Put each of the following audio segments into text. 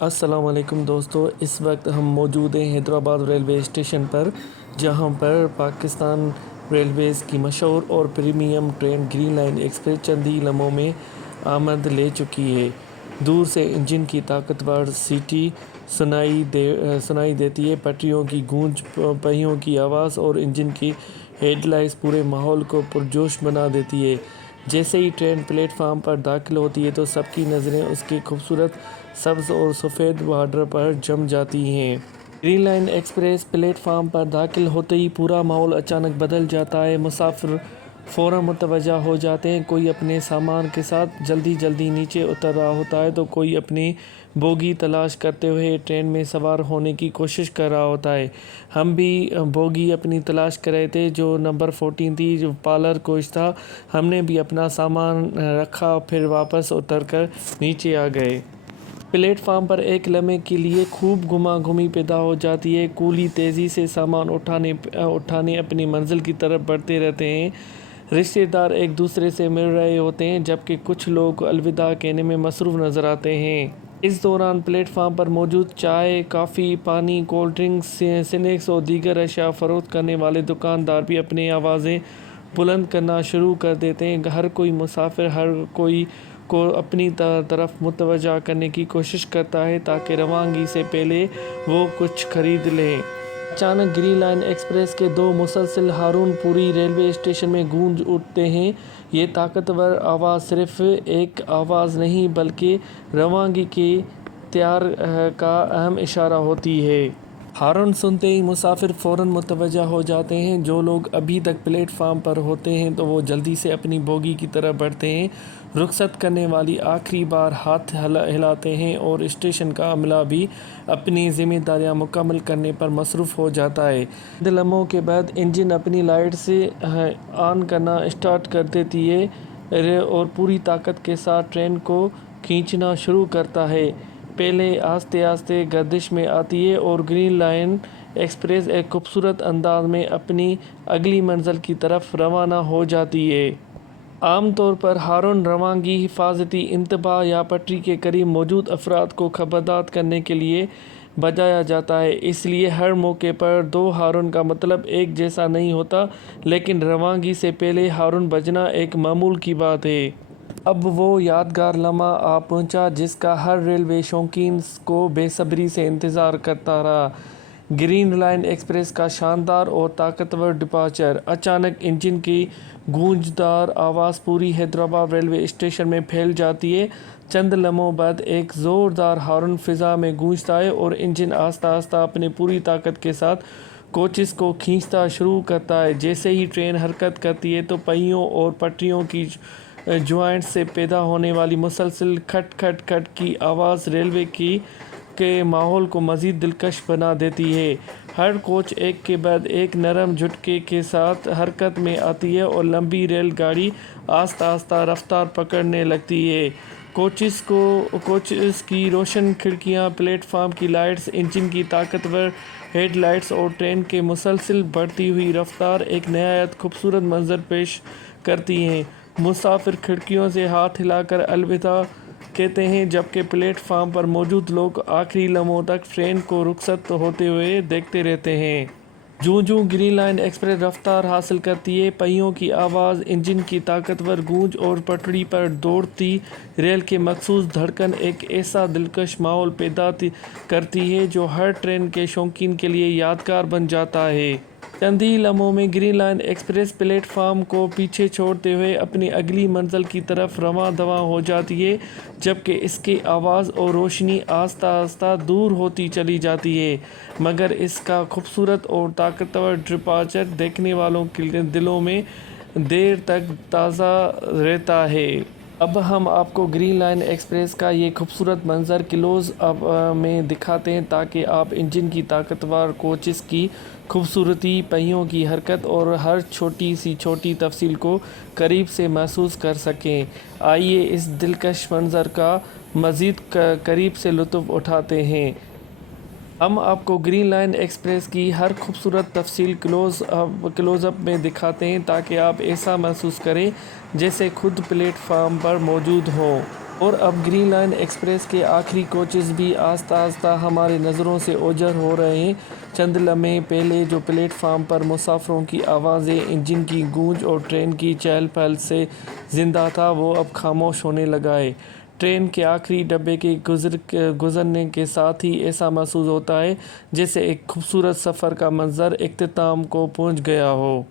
अस्सलाम वालेकुम दोस्तों, इस वक्त हम मौजूद हैं हैदराबाद रेलवे स्टेशन पर, जहां पर पाकिस्तान रेलवेज़ की मशहूर और premium train Green Line express चंद ही लम्हों में आमद ले चुकी है। दूर से इंजन की ताकतवर सीटी सुनाई देती है। पटरियों की गूंज, पहियों की आवाज़ और इंजन की हेडलाइट्स पूरे माहौल को पुरजोश बना देती है। जैसे ही ट्रेन प्लेटफार्म पर दाखिल होती है तो सबकी नज़रें उसके खूबसूरत सब्ज़ और सफ़ेद बॉर्डर पर जम जाती हैं। ग्रीन लाइन एक्सप्रेस प्लेटफार्म पर दाखिल होते ही पूरा माहौल अचानक बदल जाता है। मुसाफिर फ़ौरन मुतवज्जा हो जाते हैं। कोई अपने सामान के साथ जल्दी नीचे उतर रहा होता है तो कोई अपनी बोगी तलाश करते हुए ट्रेन में सवार होने की कोशिश कर रहा होता है। हम भी बोगी अपनी तलाश कर रहे थे जो नंबर 14 थी, जो पार्लर कोच था। हमने भी अपना सामान रखा, फिर वापस उतर कर नीचे आ गए। प्लेटफार्म पर एक लम्हे के लिए खूब घुमा घुमी पैदा हो जाती है। कूली तेज़ी से सामान उठाने अपनी मंजिल की तरफ बढ़ते रहते हैं। रिश्तेदार एक दूसरे से मिल रहे होते हैं, जबकि कुछ लोग अलविदा कहने में मसरूफ़ नज़र आते हैं। इस दौरान प्लेटफार्म पर मौजूद चाय, कॉफ़ी, पानी, कोल्ड ड्रिंक्स, स्नैक्स और दीगर अशिया फ़रोख्त करने वाले दुकानदार भी अपनी आवाज़ें बुलंद करना शुरू कर देते हैं। हर कोई मुसाफिर हर कोई को अपनी तरफ मुतवज्जा करने की कोशिश करता है ताकि रवानगी से पहले वो कुछ खरीद लें। अचानक ग्रीन लाइन एक्सप्रेस के दो मुसलसल हारून पूरी रेलवे स्टेशन में गूंज उठते हैं। ये ताकतवर आवाज़ सिर्फ एक आवाज़ नहीं बल्कि रवानगी के तैयार का अहम इशारा होती है। हारन सुनते ही मुसाफिर फ़ौरन मुतवज्जा हो जाते हैं। जो लोग अभी तक प्लेटफार्म पर होते हैं तो वो जल्दी से अपनी बोगी की तरफ बढ़ते हैं। रुखसत करने वाली आखिरी बार हाथ हिलाते हैं और स्टेशन का अमला भी अपनी ज़िम्मेदारियां मुकम्मल करने पर मसरूफ़ हो जाता है। चंद लम्हों के बाद इंजन अपनी लाइट से ऑन करना स्टार्ट कर देती है और पूरी ताकत के साथ ट्रेन को खींचना शुरू करता है। पहले आस्ते आस्ते गर्दिश में आती है और ग्रीन लाइन एक्सप्रेस एक खूबसूरत अंदाज में अपनी अगली मंजिल की तरफ रवाना हो जाती है। आम तौर पर हारून रवानगी, हिफाजती इंतबाह या पटरी के करीब मौजूद अफराद को खबरदार करने के लिए बजाया जाता है। इसलिए हर मौके पर दो हारून का मतलब एक जैसा नहीं होता, लेकिन रवानगी से पहले हारून बजना एक मामूल की बात है। अब वो यादगार लम्हा आ पहुंचा जिसका हर रेलवे शौकीन को बेसब्री से इंतज़ार करता रहा। ग्रीन लाइन एक्सप्रेस का शानदार और ताकतवर डिपार्चर। अचानक इंजन की गूंजदार आवाज़ पूरी हैदराबाद रेलवे स्टेशन में फैल जाती है। चंद लम्हों बाद एक ज़ोरदार हॉर्न फ़िज़ा में गूंजता है और इंजन आस्ता आस्ता अपनी पूरी ताकत के साथ कोचेस को खींचता शुरू करता है। जैसे ही ट्रेन हरकत करती है तो पहियों और पटरियों की जॉइंट से पैदा होने वाली मुसलसल खट खट खट की आवाज़ रेलवे के माहौल को मज़ीद दिलकश बना देती है। हर कोच एक के बाद एक नरम झटके के साथ हरकत में आती है और लंबी रेलगाड़ी आस्ता आस्ता रफ्तार पकड़ने लगती है। कोचेस की रोशन खिड़कियां, प्लेटफार्म की लाइट्स, इंजन की ताकतवर हेडलाइट्स और ट्रेन के मुसलसल बढ़ती हुई रफ्तार एक नहायत खूबसूरत मंजर पेश करती हैं। मुसाफिर खिड़कियों से हाथ हिलाकर अलविदा कहते हैं, जबकि प्लेटफार्म पर मौजूद लोग आखिरी लम्हों तक ट्रेन को रुखसत होते हुए देखते रहते हैं। जूं ग्रीन लाइन एक्सप्रेस रफ्तार हासिल करती है, पहियों की आवाज़, इंजन की ताकतवर गूंज और पटरी पर दौड़ती रेल के मखसूस धड़कन एक ऐसा दिलकश माहौल पैदा करती है जो हर ट्रेन के शौकीन के लिए यादगार बन जाता है। चंद ही लम्हों में ग्रीन लाइन एक्सप्रेस प्लेटफार्म को पीछे छोड़ते हुए अपनी अगली मंजिल की तरफ रवां दवां हो जाती है, जबकि इसकी आवाज़ और रोशनी आस्ता आस्ता दूर होती चली जाती है। मगर इसका खूबसूरत और ताकतवर डिपार्चर देखने वालों के दिलों में देर तक ताज़ा रहता है। अब हम आपको ग्रीन लाइन एक्सप्रेस का ये खूबसूरत मंज़र क्लोज़ अप में दिखाते हैं ताकि आप इंजन की ताकतवर कोचेस की खूबसूरती, पहियों की हरकत और हर छोटी तफसील को करीब से महसूस कर सकें। आइए इस दिलकश मंज़र का मज़ीद करीब से लुत्फ़ उठाते हैं। हम आपको ग्रीन लाइन एक्सप्रेस की हर खूबसूरत तफसील क्लोज़अप में दिखाते हैं ताकि आप ऐसा महसूस करें जैसे खुद प्लेटफार्म पर मौजूद हों। اور اب گرین لائن ایکسپریس کے آخری کوچز بھی آہستہ آہستہ ہماری نظروں سے اوجھل ہو رہے ہیں۔ چند لمحے پہلے جو پلیٹ فارم پر مسافروں کی آوازیں، انجن کی گونج اور ٹرین کی چہل پہل سے زندہ تھا، وہ اب خاموش ہونے لگا ہے۔ ٹرین کے آخری ڈبے کے گزرنے کے ساتھ ہی ایسا محسوس ہوتا ہے جیسے ایک خوبصورت سفر کا منظر اختتام کو پہنچ گیا ہو۔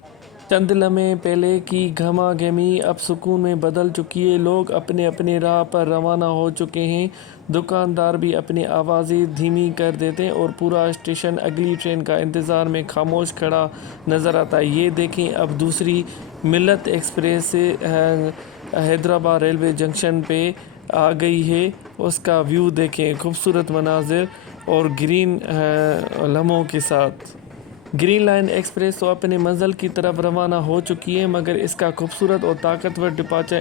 چند لمحے پہلے کی گہما گہمی اب سکون میں بدل چکی ہے۔ لوگ اپنے اپنے راہ پر روانہ ہو چکے ہیں۔ دکاندار بھی اپنی آوازیں دھیمی کر دیتے ہیں اور پورا اسٹیشن اگلی ٹرین کا انتظار میں خاموش کھڑا نظر آتا ہے۔ یہ دیکھیں، اب دوسری ملت ایکسپریس حیدرآباد ریلوے جنکشن پہ آ گئی ہے۔ اس کا ویو دیکھیں، خوبصورت مناظر اور گرین لمحوں کے ساتھ۔ گرین لائن ایکسپریس تو اپنے منزل کی طرف روانہ ہو چکی ہے، مگر اس کا خوبصورت اور طاقتور ڈپارچر